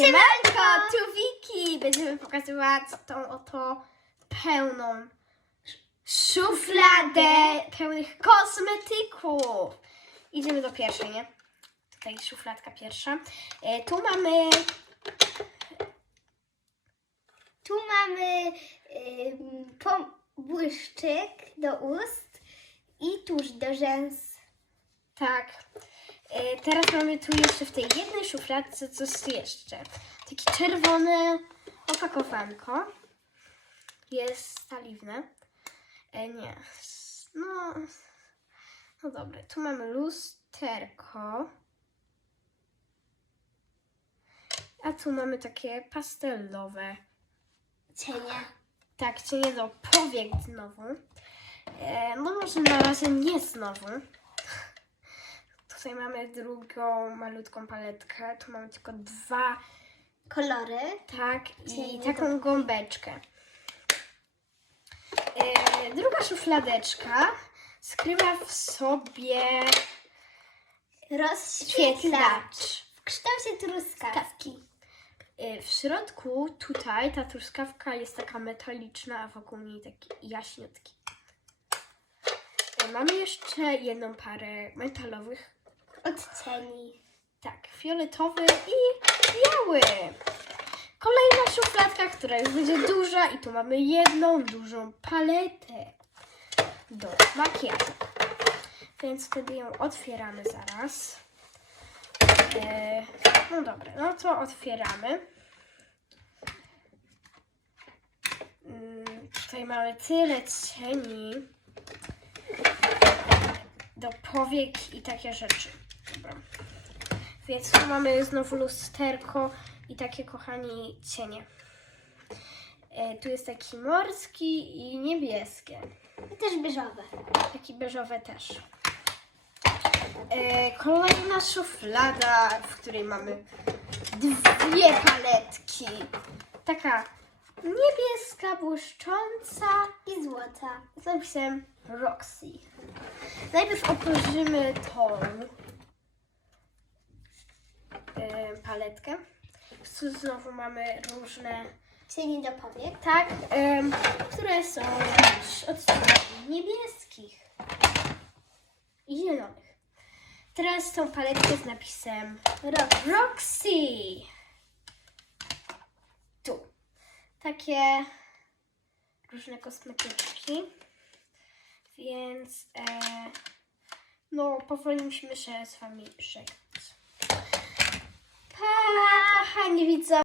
Siemanko, tu Wiki! Będziemy pokazywać tą oto pełną sz- szufladę pełnych kosmetyków. Idziemy do pierwszej, nie? Tutaj szufladka pierwsza. E, tu mamy Tu mamy pom- błyszczyk do ust i tusz do rzęs. Tak. E, Teraz mamy tu jeszcze w tej jednej szufladce coś jeszcze. Takie czerwone opakowanko. Jest staliwne. E, nie. No. No dobra. Tu mamy lusterko. A tu mamy takie pastelowe. Cienie. Tak, cienie do powiek znowu. E, no może na razie nie znowu. Tutaj mamy drugą malutką paletkę. Tu mamy tylko dwa, Kolory. tak, i taką gąbeczkę. E, druga szufladeczka skrywa w sobie Rozświetlacz. świetlacz. W kształcie truskawki. E, W środku tutaj ta truskawka jest taka metaliczna, a wokół niej taki jaśniutki. E, Mamy jeszcze jedną parę metalowych Odcieni. Tak, fioletowy i biały. Kolejna szufladka, która już będzie duża i tu mamy jedną dużą paletę do makijażu. Więc wtedy ją otwieramy zaraz. E, no dobra, no to otwieramy. Mm, Tutaj mamy tyle cieni do powiek i takie rzeczy. Więc tu mamy znowu lusterko i takie, kochani, cienie. E, tu jest taki morski i niebieskie. I też beżowe. Taki beżowe też. E, kolejna szuflada, w której mamy dwie paletki. Taka niebieska, błyszcząca I złota. z napisem Roxy. Najpierw otworzymy tą e, paletkę. Znowu mamy różne, Cienie do powiek. tak, em, które są odcieni niebieskich i zielonych. Teraz tą paletkę z napisem Rok. Roxy. Tu. Takie różne kosmetyczki. Więc e, no powoli musimy się z wami żegnać. Pa, kochani widzowie.